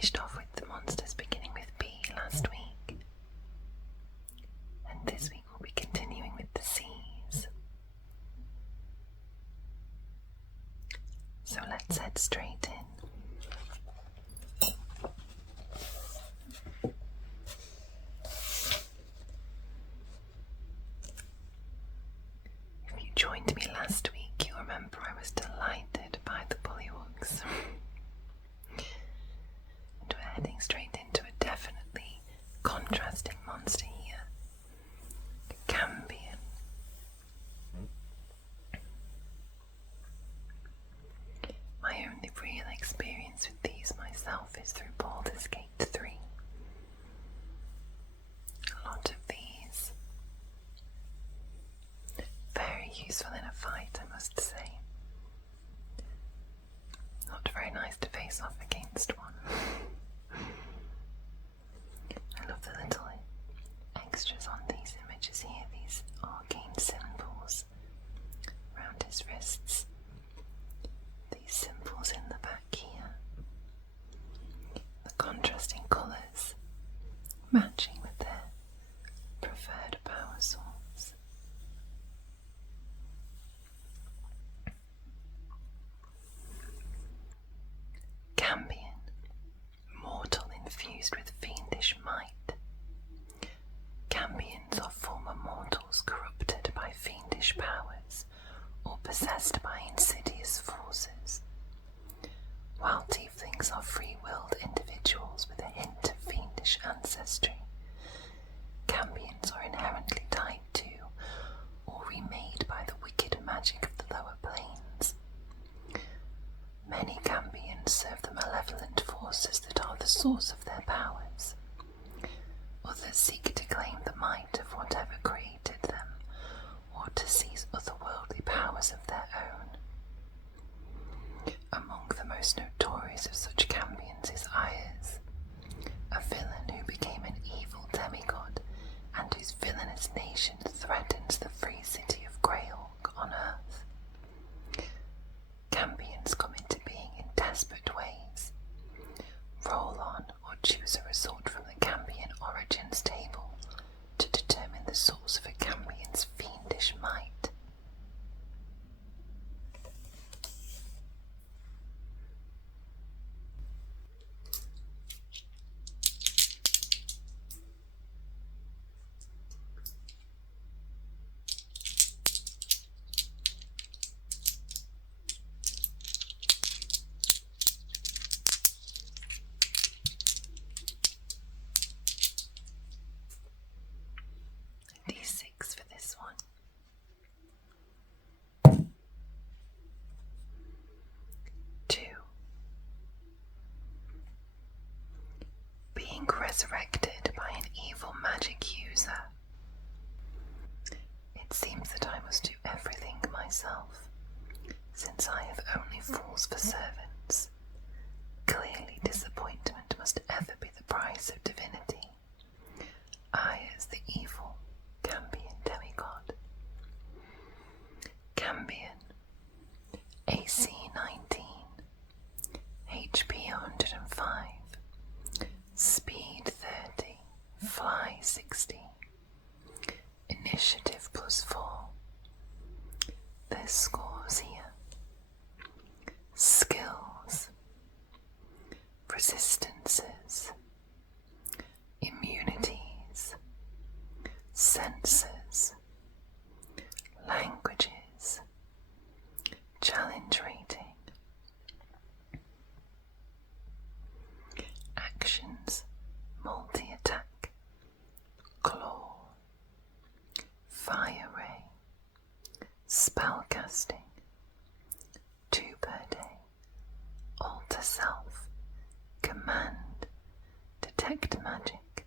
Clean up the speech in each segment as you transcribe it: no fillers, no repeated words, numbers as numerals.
finished off with the monsters beginning with B last week, and this week we'll be continuing with the C's. So let's head straight in. If you joined me last week, you'll remember I was delighted by the bullywugs. And we're heading straight into a definitely contrasting monster here, the cambion. My only real experience with these myself is through Baldur's Gate 3. A lot of these. Very useful in a fight, I must say. Not very nice to face off against one. I love the little extras on these images here, these arcane symbols around his wrists. These symbols in the back here. The contrasting colours matching with their preferred power source. Cambion, mortal infused with fiendish might. Cambions are former mortals corrupted by fiendish powers or possessed by insidious forces. While tieflings are free-willed individuals with a hint of fiendish ancestry, cambions are inherently tied to or remade by the wicked magic of the lower planes. Many cambions serve the malevolent forces that are the source of their powers. Others seek to claim the might of whatever created them, or to seize otherworldly powers of their own. Among the most notorious of such cambions is Ayers, a villain who became an evil demigod and whose villainous nation threatens the free city of Greyhawk on Earth. Cambions come into being in desperate ways. Roll on or choose a result from the cambion origins table to determine the source of a cambion's fiendish might. D6 for this one. 2. Being resurrected by an evil magic user. It seems that I must do everything myself, since I have only fools for servants. Clearly disappointment must ever be the price of divinity. I, as the evil cambion demigod. Cambion, AC 19, HP 105, Speed 30, Fly 60, Initiative +4. There's scores here. Skills, resistances, immunities, senses, languages, challenge rating, actions, multi-attack, claw, fire ray, spellcasting, 2 per day, alter self, command, detect magic,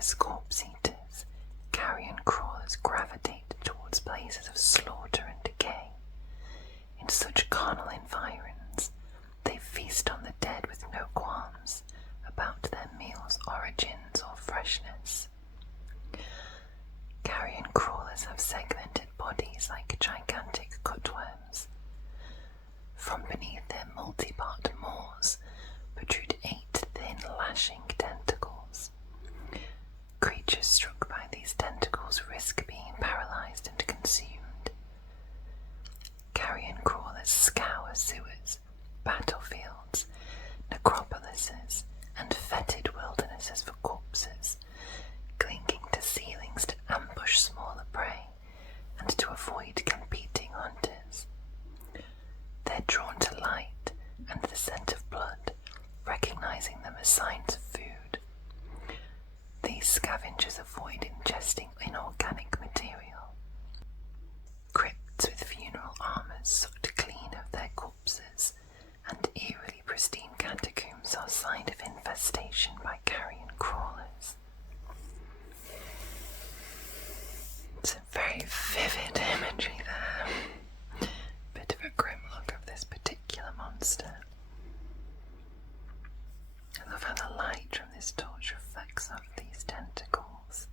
As corpse eaters, carrion crawlers gravitate towards places of slaughter and decay. In such carnal environs, they feast on the dead with no qualms about their meal's origins or freshness. Carrion crawlers have segmented bodies like gigantic cutworms. From beneath their multi-part maws protrude 8 thin lashing tentacles. Creatures struck by these tentacles risk being paralyzed and consumed. Carrion crawlers scour sewers, battlefields, necropolises, and fetid wildernesses for corpses, clinging to ceilings to ambush smaller prey and to avoid competing hunters. They're drawn to light and the scent of blood, recognizing them as signs of food. These scavengers avoid ingesting inorganic material. Crypts with funeral armors sucked clean of their corpses, and eerily pristine catacombs are signs of infestation by carrion crawlers. It's a very vivid imagery there. Bit of a grim look of this particular monster. I love how the light from this torch reflects off these tentacles,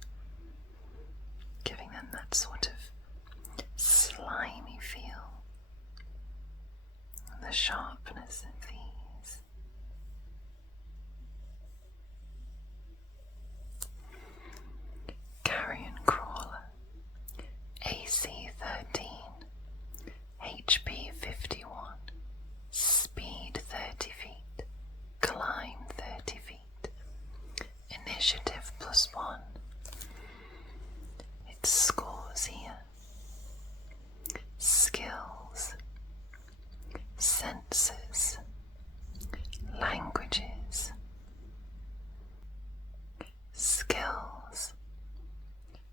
giving them that sort of slimy feel, and the sharpness of these. Carrion crawler, AC 13, HP 51, speed 30 feet, climb 30 feet, initiative +1. Its scores here: skills, senses, languages, skills,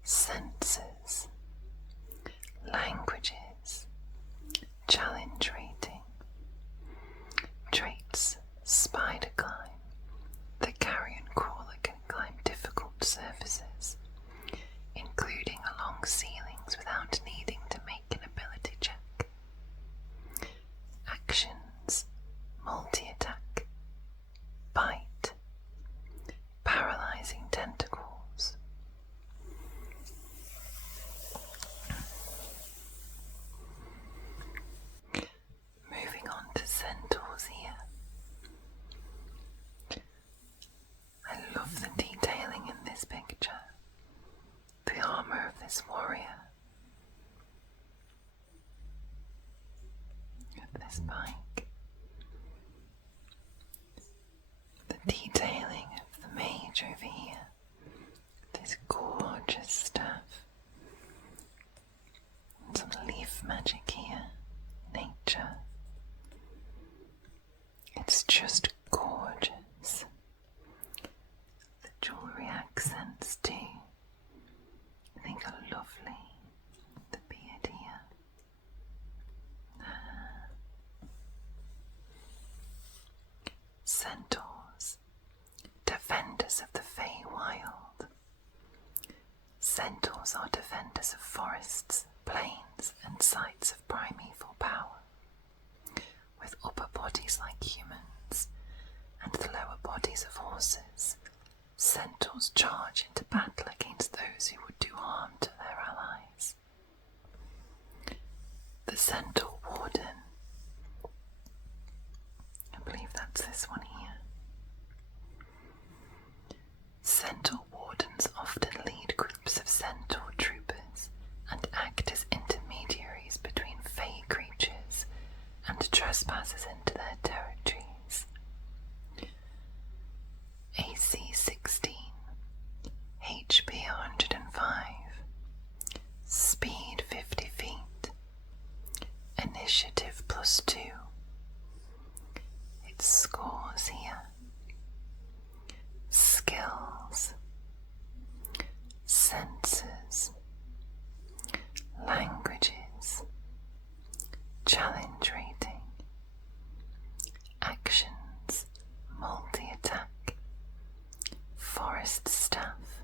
senses, languages, challenge rating, traits, spider climb. The carrion crawler can climb difficult surfaces, including along ceilings without needing to make an ability check. Actions: multi-attack, bite, paralyzing tentacles. Moving on to centaurs here. I love the detailing in this picture. The armor of this warrior, of this bike, the detailing of the mage over here, this gorgeous stuff, and some leaf magic here, nature. It's just gorgeous. The jewellery accents too, I think are lovely. The beard here. Centaurs, defenders of the Feywild. Centaurs are defenders of forests, plains, and sites of primeval power. With upper bodies like humans and the lower bodies of horses, centaurs charge into battle against those who would do harm to their allies. The centaur warden, I believe that's this one here. Centaur wardens often lead groups of centaur troopers and act as intermediaries between fey creatures and trespassers into their territories. AC 16, HP 105, speed 50 feet, initiative +2. Its scores here: skills, senses, languages, challenge rating, actions, multi-attack, forest staff,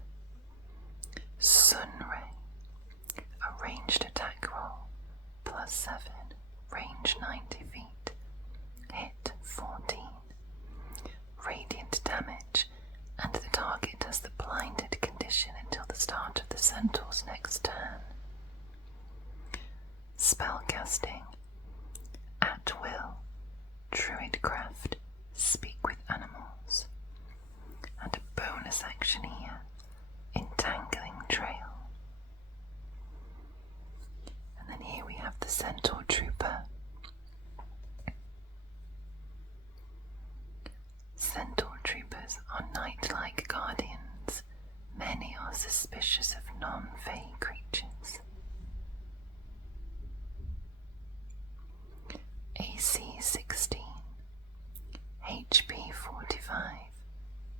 7, range 90 feet, hit 14, radiant damage, and the target has the blinded condition until the start of the Centaur's next turn. Spellcasting. At will, Druidcraft, speak with animals, and a bonus action here, Entangling Trail. And then here we have the Centaur Trooper. Centaur Troopers are night-like guardians. Many are suspicious of non-fey creatures. AC 16, HP 45,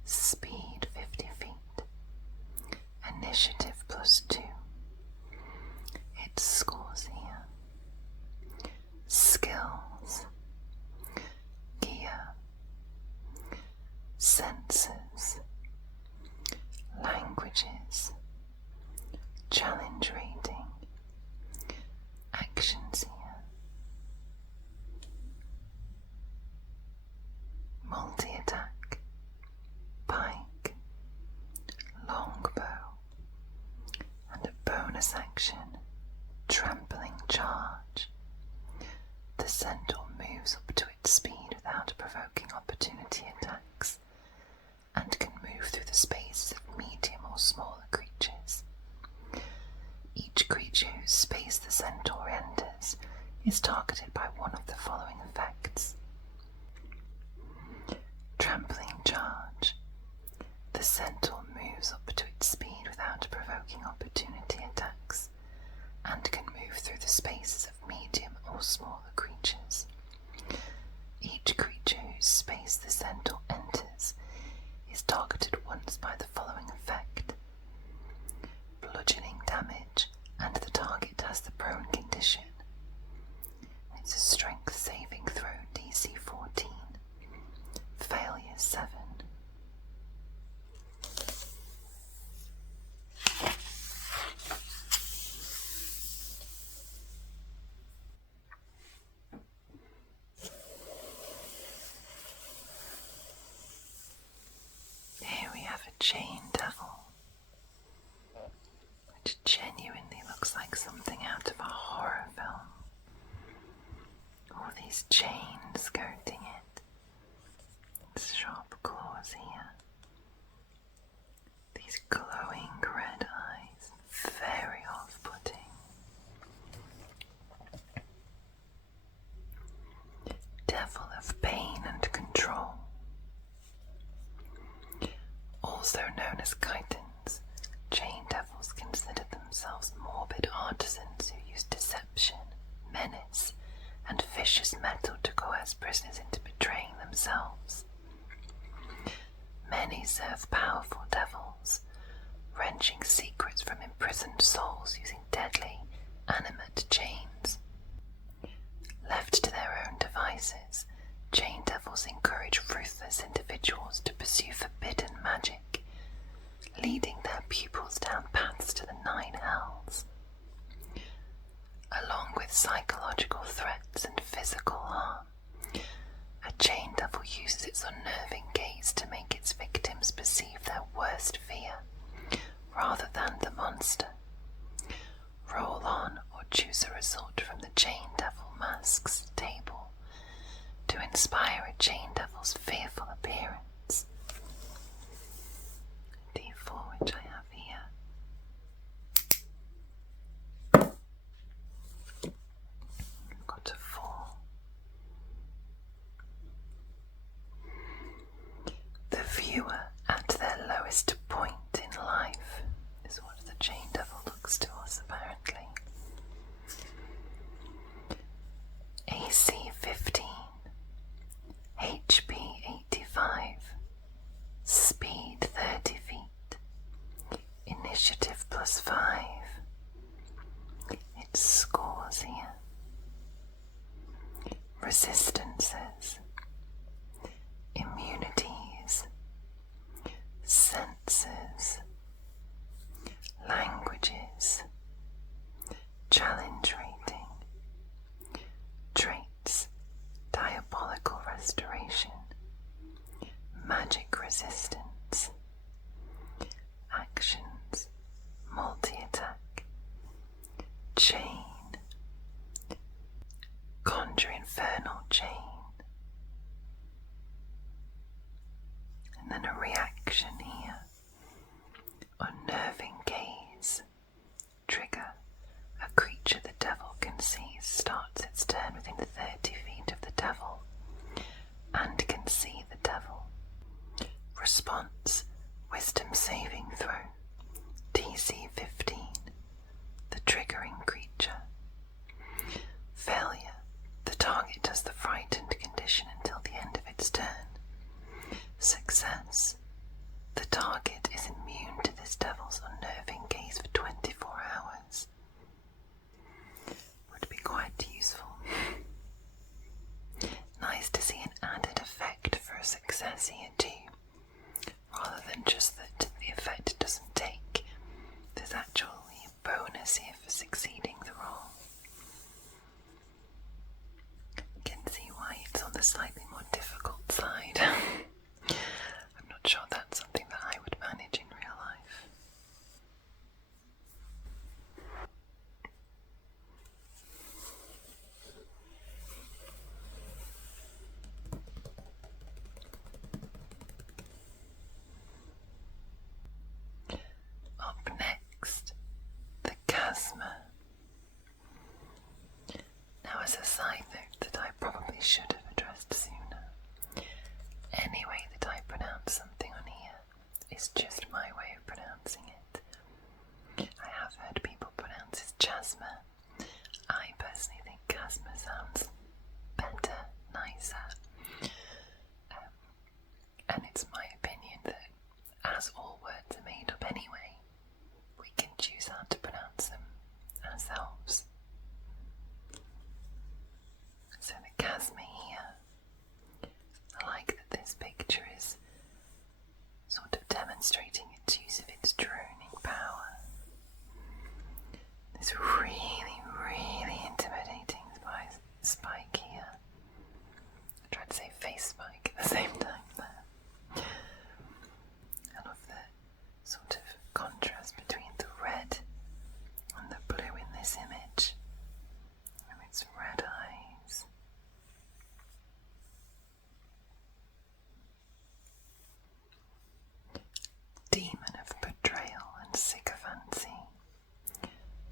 Speed 50 feet, Initiative +2. Its scores here. Skills, Gear, Senses, Languages, Challenge rating, Actions here. Multi-attack, pike, longbow, and a bonus action, trampling charge. The Centaur moves up to its speed without provoking opportunity attacks, and can move through the spaces of medium or smaller creatures. Each creature whose space the Centaur enters is targeted by one of the following effects. Trampling charge. The Centaur moves up to its speed without provoking opportunity attacks, and can move through the spaces of medium or smaller creatures. Each creature whose space the Centaur enters is targeted once by the following effect. Bludgeoning damage, and the target has the prone condition. It's a strength saving throw DC 14. Failure 7. Here we have a chain devil, which genuinely looks like something out of a horror film. All these chains skirting it. Its sharp claws here. These glowing red eyes. Very off-putting. Devil of pain and control. Also known as chitons, chain devils consider themselves morbid artisans who use deception, menace, and vicious metal to coerce prisoners into betraying themselves. Many serve powerful devils, wrenching secrets from imprisoned souls using deadly, animate chains. Left to their own devices, chain devils encourage ruthless individuals to pursue forbidden magic, leading their pupils down paths to the 9 hells. Along with psychological threats and physical harm, a chain devil uses its unnerving gaze to make its victims perceive their worst fear, rather than the monster. Roll on or choose a result from the chain devil masks table to inspire a chain devil's fearful appearance. D4, which I have here. I've got a 4. The viewer at their lowest point in life is what the chain devil looks to us, apparently. AC 15, HP 85, Speed 30 feet, Initiative +5. Its scores here. Resistances, immunities, senses, languages, challenge rating, pronouncing it. I have heard people pronounce it chasme. I personally think chasme sounds better, nicer. And it's my opinion that, as all words are made up anyway, we can choose how to pronounce them ourselves. So the chasme here, I like that this picture is sort of demonstrating its use of its droning power. This really, really intimidating spike here. I tried to say face spike at the same time there. I love the sort of contrast between the red and the blue in this image, and its red eyes. Demon of betrayal and sycophancy.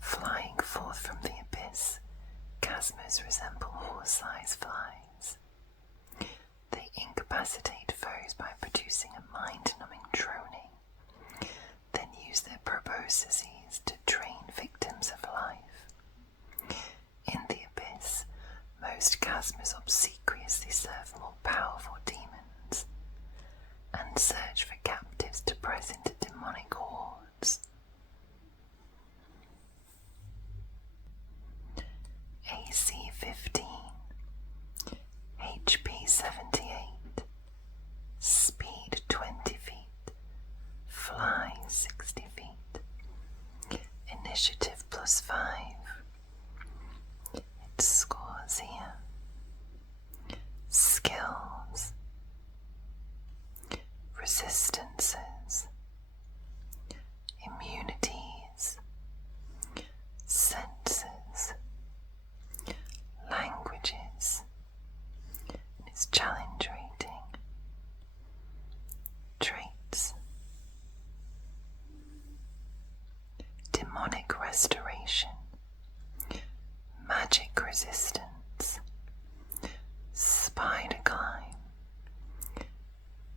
Flying forth from the abyss, chasmes resemble horse-sized flies. They incapacitate foes by producing a mind-numbing droning, then use their proboscises to drain victims of life. In the abyss, most chasmes obsequiously serve more powerful demons and search for captives to press into demonic hordes. AC 15, HP 78, speed 20 feet, fly 60 feet, initiative +5. Its scores here: skills, resistances, immunities, senses, languages, and its challenge rating, traits, demonic restoration, magic resistance, spider climb,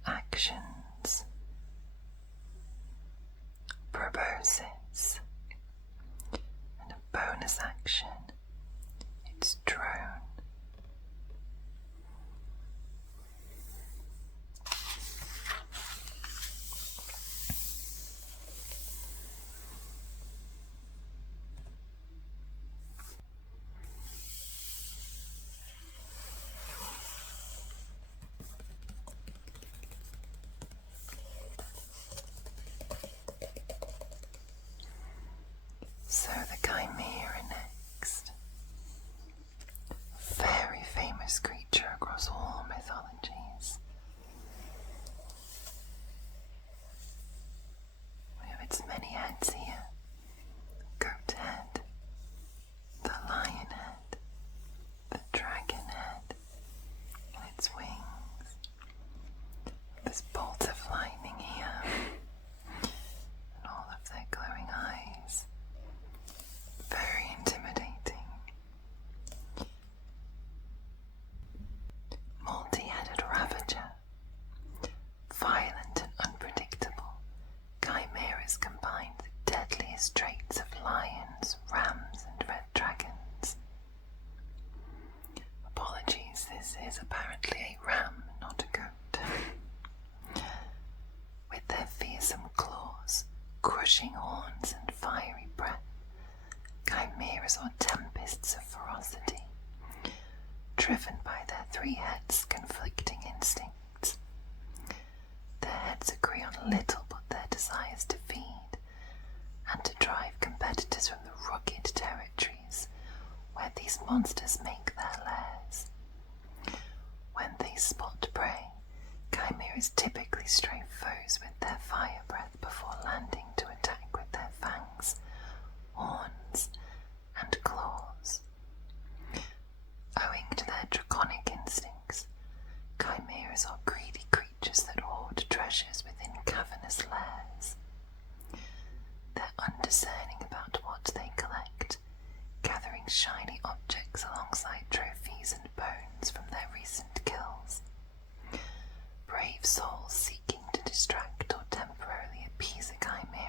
actions, proboscis, and a bonus action, its drone. So the chimera next. Very famous creature across all mythologies. We have its many heads here. Goat head, the lion head, the dragon head, and its wings. This bolt of lightning here, and all of their glowing eyes. Very intimidating. Multi-headed ravager. Violent and unpredictable, chimeras combine the deadliest traits of lions, rams, and red dragons. Apologies, this is apparently a ram, not a goat. With their fearsome claws, crushing horns, and fiery breath, chimeras are tempests of ferocity, driven by their three heads' conflicting instincts. Their heads agree on little but their desires to feed, and to drive competitors from the rugged territories where these monsters make their lairs. When they spot prey, chimeras typically strafe foes with their fire breath before landing to attack with their fangs, horns, and claws. Owing to their draconic instincts, chimeras are greedy creatures that hoard treasures within cavernous lairs. They're undiscerning about what they collect, gathering shiny objects alongside trophies and bones from their recent kills. Brave souls seeking to distract or temporarily appease a chimera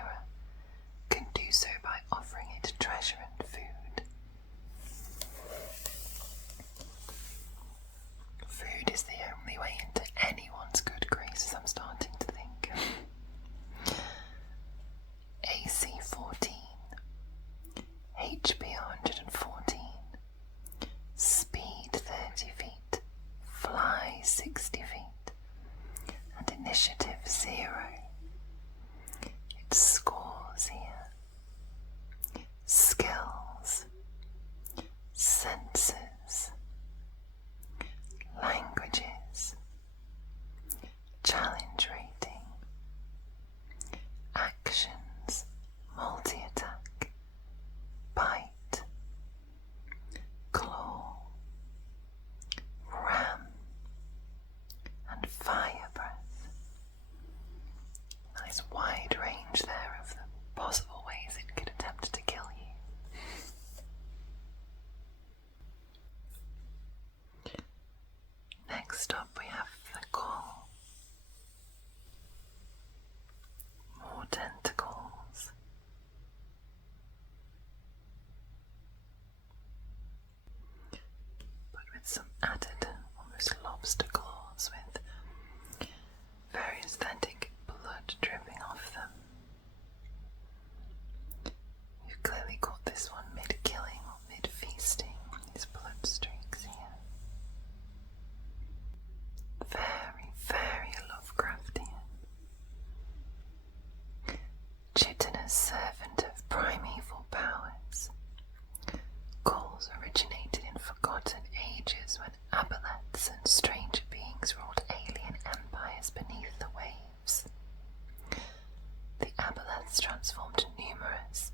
has transformed numerous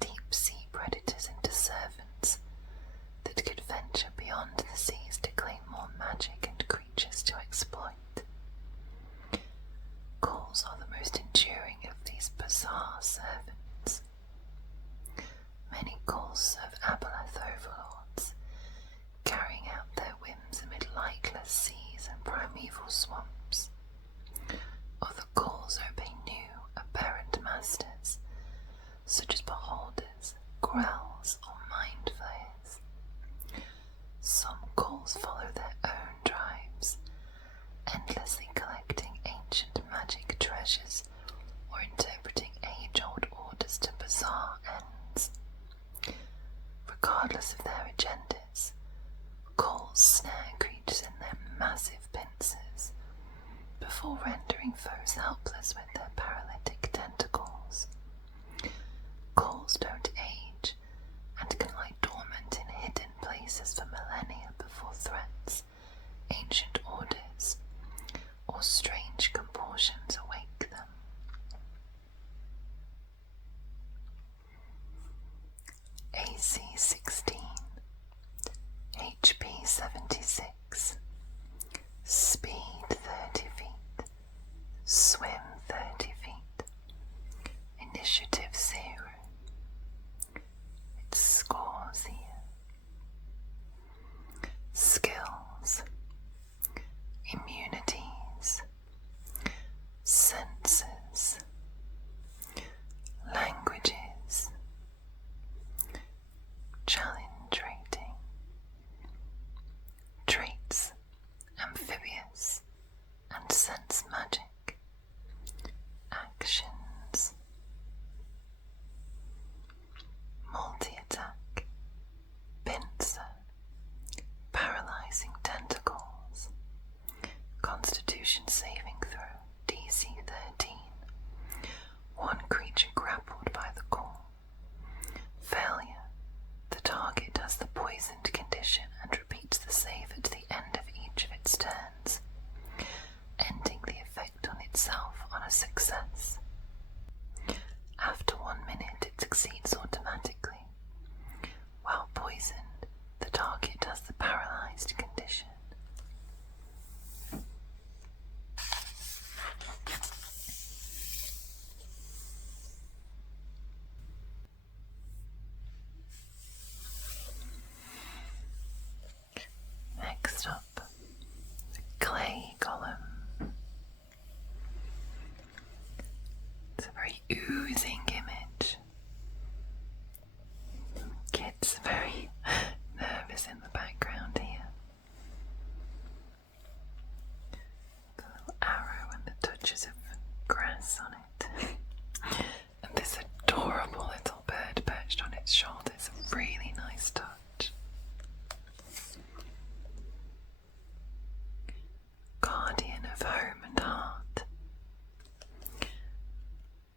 deep-sea predators into servants that could venture beyond the seas to claim more magic and creatures to exploit. Ghouls are the most enduring of these bizarre servants. Many ghouls serve Aboleth overlords, carrying out their whims amid lightless seas and primeval swamps. Other ghouls obey new, aberrant masters, such as beholders, grells, or mind flayers. Some ghouls follow their own drives, endlessly collecting ancient magic treasures or interpreting age-old orders to bizarre ends. Regardless of their agendas, ghouls snare creatures in their massive pincers before rendering foes helpless with their paralytic tentacles. Ghouls don't age and can lie dormant in hidden places for millennia before threats, ancient orders, or strange compulsions awake them. AC 16, HP 76, Speed 30 feet, Swim 30 feet, Initiative 0. Its scores here. Skills, immunities, senses, languages, challenge rating, traits, amphibious and sense magic, actions, multi-attack, pincer, paralyzing tentacles, constitution saving throw, DC 13, one creature grappled by the call. Failure, the target has the poisoned condition and repeats the save at the end of each of its turns, ending the effect on itself on a success. After 1 minute it succeeds automatically. While poisoned, the target has the paralyzed condition. Next up, the clay golem. It's a very oozing image. Kids very nervous in the background here. The little arrow and the touches of grass on it. And this adorable little bird perched on its shoulder. It's a really nice touch. Guardian of home and heart.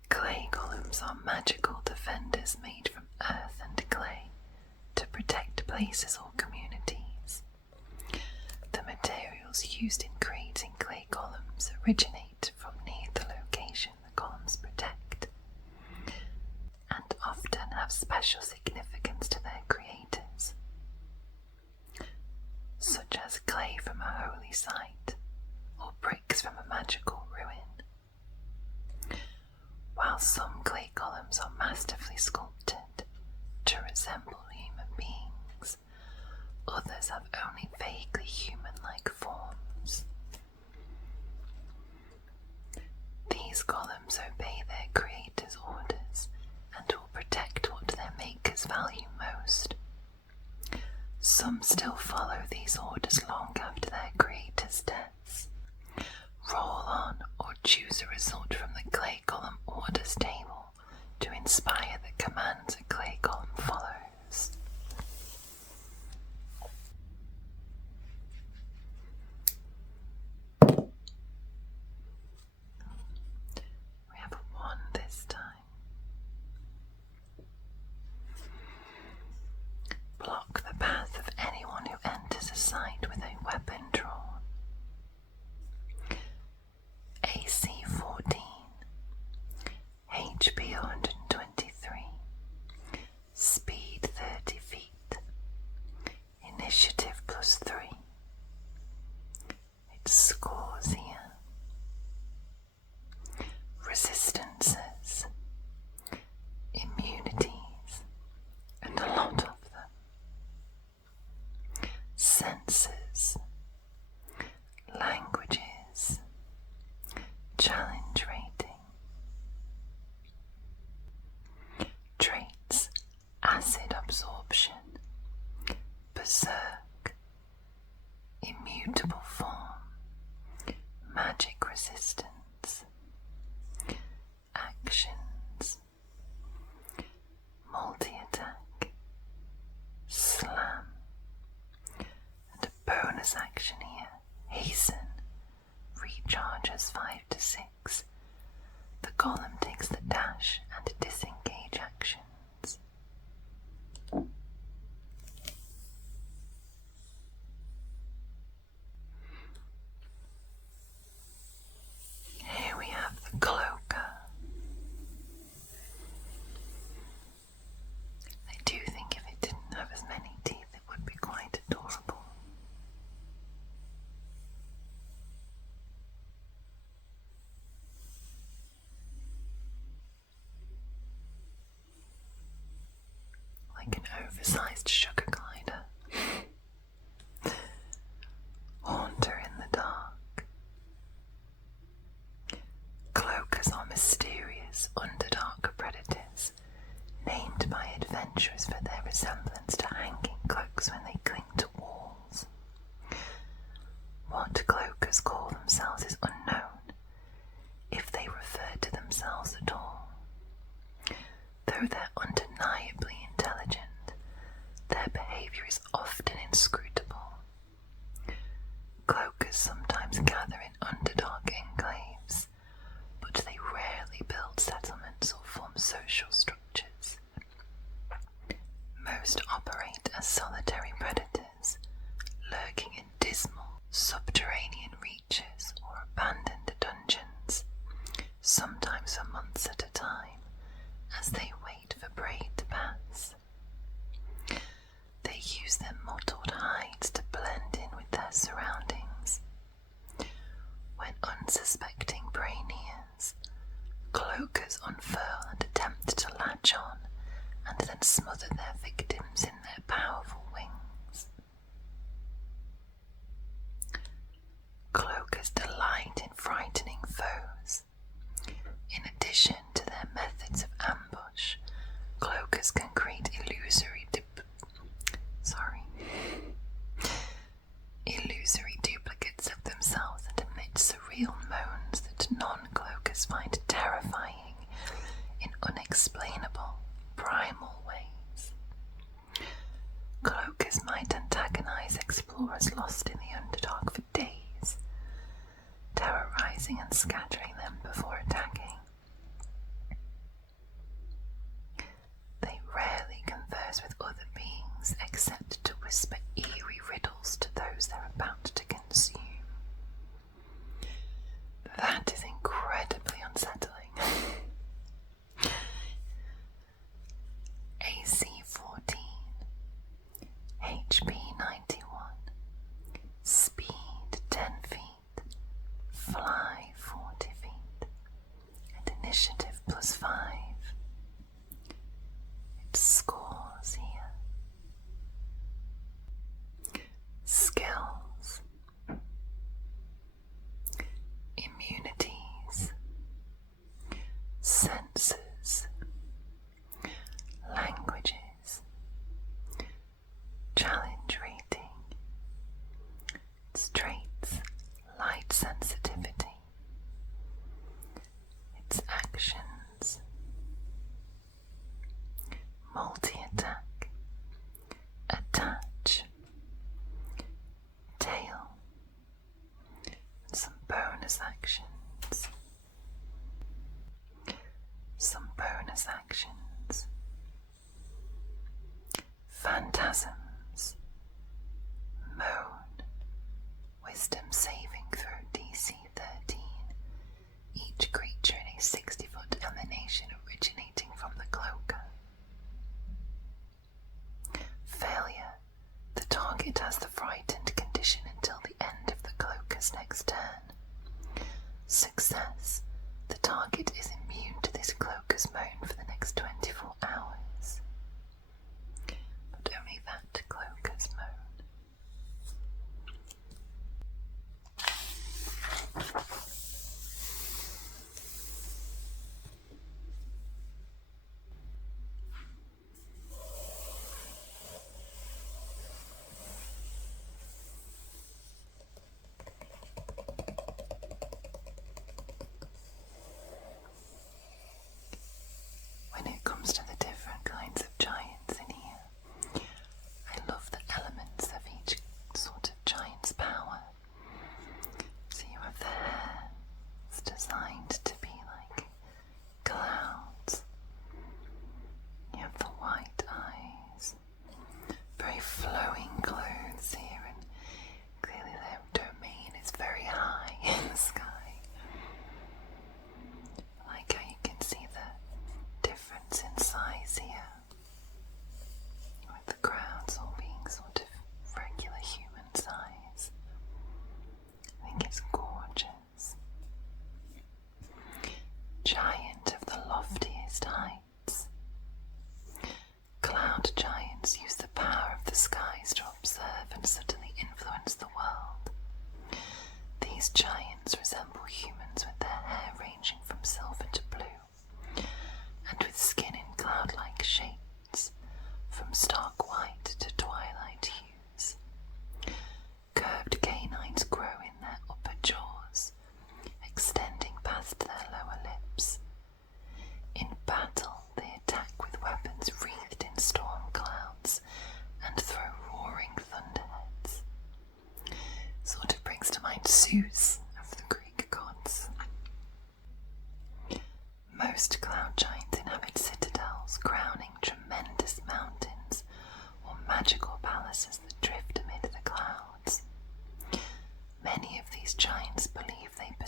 Clay golems are magical defenders made from earth and clay to protect places or communities. The materials used in creating clay golems originate from near the location the golems protect, and often have special significance to their creators, such as clay from a holy site or bricks from a magical ruin. While some clay golems are masterfully sculpted to resemble human beings, others have only vaguely human-like forms. These golems obey their creators' orders and will protect what their makers value most. Some still follow these orders long after their creators' deaths. Roll on or choose a result from the clay golem orders table to inspire the commands a clay golem follows. We have a 1 this time. Block the path of anyone who enters a site with a weapon drawn. AC 14, HP underdark predators, named by adventurers for their resemblance to hanging cloaks when they cling to walls. What cloakers call themselves is unknown, if they refer to themselves at all. Though they're undeniably intelligent, their behaviour is often inscrutable. Cloakers sometimes gather in underdark enclaves, but they rarely build settlements or form social structures. Most operate as solitary predators, lurking in dismal, subterranean reaches or abandoned dungeons, sometimes for months at a time, as they wait for prey to pass. They use their mottled hides to blend in with their surroundings. When unsuspecting prey nears, cloakers unfurl and attempt to latch on, and then smother their victims in their powerful wings. Cloakers delight in frightening foes. In addition to their methods of ambush, cloakers can create illusory duplicates of themselves and emit surreal moans that non-cloakers find terrifying in unexplainable, primal ways. Cloakers might antagonize explorers lost in the Underdark for days, terrorizing and scattering them before attacking. They rarely converse with other beings except to whisper eerie riddles to those they're about to consume. That is incredibly unsettling. AC 14, HP 91, speed 10 feet, fly 40 feet, and initiative +5. Its scores here. Skills. Immunities. Senses. Languages. Challenge rating. Its traits: light sensitivity. Its actions: multi-attack, attach, tail, and some bonus actions. Phantasms. Moan. Wisdom saving throw DC 13. Each creature in a 60-foot emanation originating from the cloaker. Failure. The target has the frightened condition until the end of the cloaker's next turn. Success. The target is immune to this cloaker's moan for the next 24 hours. But only that cloaker's moan.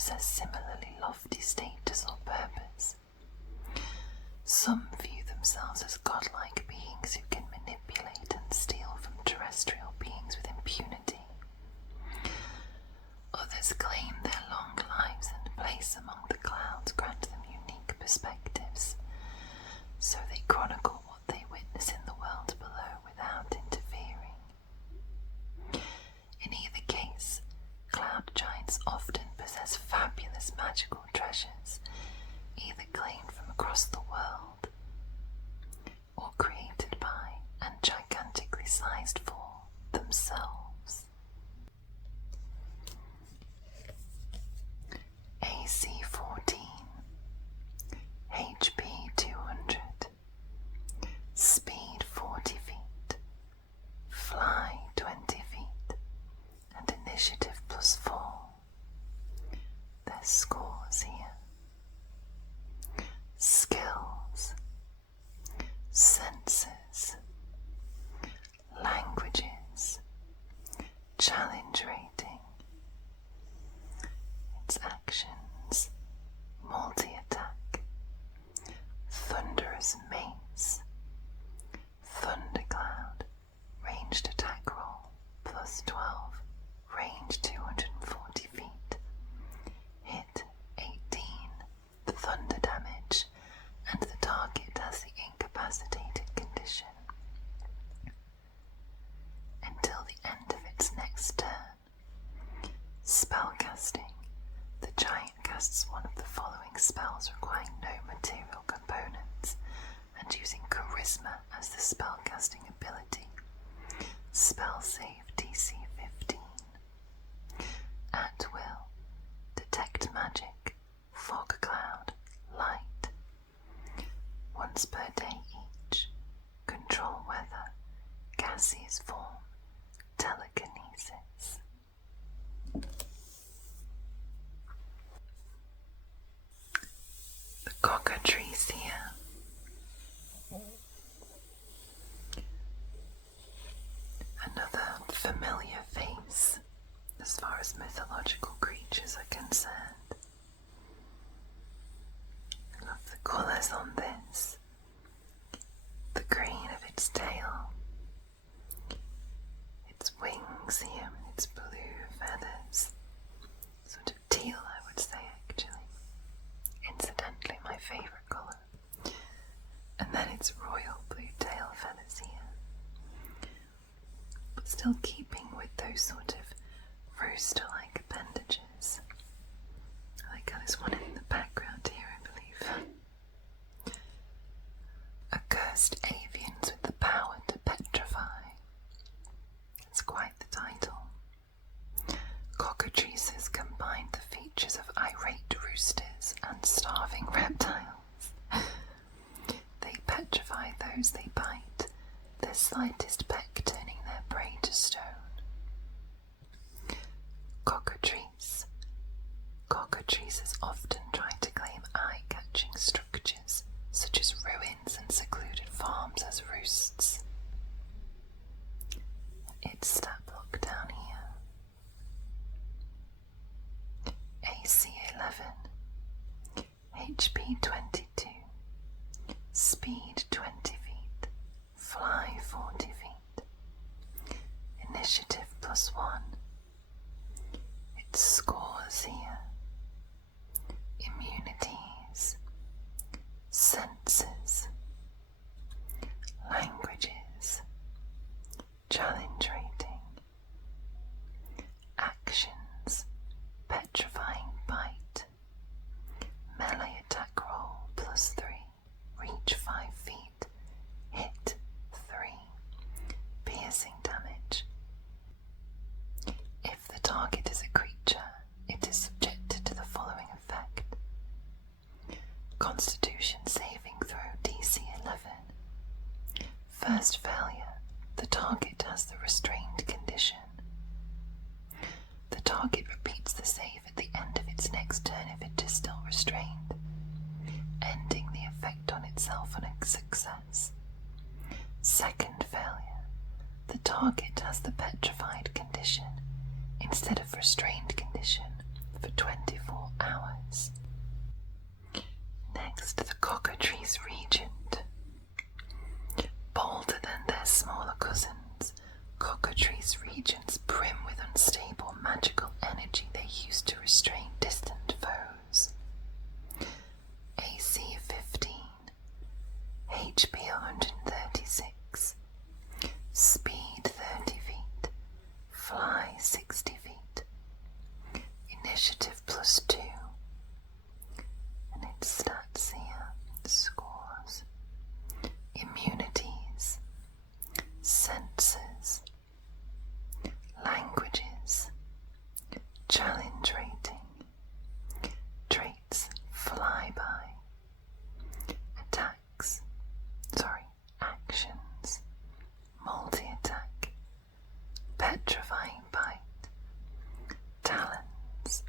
possess similarly lofty status or purpose. Some view themselves as godlike beings who can manipulate and steal from terrestrial beings with impunity. Others claim their long lives and place among the clouds grant them unique perspectives, so they chronicle what they witness in the world below without interfering. In either case, cloud giants often possess fabulous magical treasures, either claimed from across the world or created by and gigantically sized for themselves. AC 14, HP 200, speed 40 feet, fly 20 feet, and initiative +4. Their scores here. Skills, senses, languages, challenge rating. Its actions: multi-attack, thunderous mace, thundercloud, ranged attack roll +12, range 240 feet, hit 18, thunder damage, and the target has the incapacitated condition. Until the end of its next turn. Spellcasting. The giant casts one of the following spells requiring no material components and using charisma as the spellcasting ability. Spell save DC 15. At will. Detect magic, fog cloud, light. Once per day each. Control weather, gaseous form, telekinesis. The cockatrice here. Another familiar face as far as mythological creatures are concerned. I love the colours on this. The green of its tail, its wings here, and its blue feathers. Sort of teal, I would say, actually. Incidentally, my favourite colour. And then its royal blue tail feathers here. But still keeping with those sort of rooster-like appendages. I like how there's one in the background here, I believe. Accursed avians with the power to petrify. It's quite the title. Cockatrices combine the features of irate roosters and starving reptiles. They petrify those they bite, their slightest peck turning their prey to stone. Cockatrice. Cockatrices often try to claim eye-catching structures, such as ruins and secluded farms, as roosts. Its stat block down here. AC 11, HP 22, speed 20 feet, fly 40 feet, initiative +1. Its scores here. Immunities, senses, languages, challenge rating, actions, petrifying bite, melee attack roll +3, reach 5 feet, hit 3, piercing damage. If the target is a creature, it is subjected to the following effect. Constitution saving throw DC 11. First failure, the target has the restrained condition. The target repeats the save at the end of its next turn if it is still restrained, ending the effect on itself on a success. Second failure, the target has the petrified condition instead of restrained condition, for 24 hours. Next, the cockatrice regent. Bolder than their smaller cousins, cockatrice regents brim with unstable magical energy they use to restrain distant foes. AC 15, HP 136, speed 30 feet, fly 60 feet, initiative +2, and its stats here, scores, immunities, senses, languages, challenge rating, traits, flyby, actions, multi-attack, petrifying bite, talons,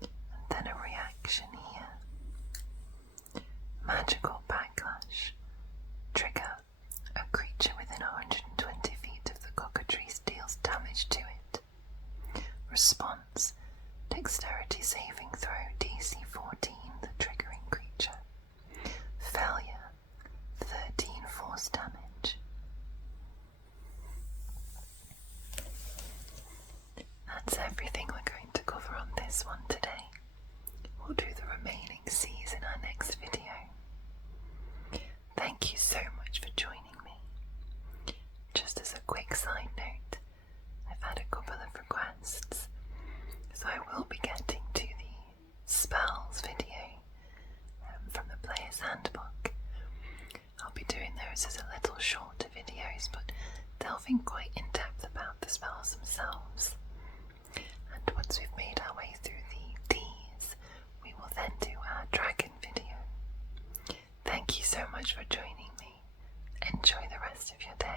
and then a reaction here. Magical backlash. Trigger. A creature within 120 feet of the cockatrice deals damage to it. Response. Dexterity saving throw DC 14, the triggering creature. Failure. 13 force damage. That's everything we're going to cover on this one today. We'll do the remaining C's in our next video. Thank you so much for joining me. Just as a quick side note, I've had a couple of requests, so I will be getting to the spells video from the Player's Handbook. I'll be doing those as a little shorter videos, but delving quite in depth about the spells themselves. And once we've made our way through the D's, we will then do our dragon video. Thank you so much for joining me. Enjoy the rest of your day.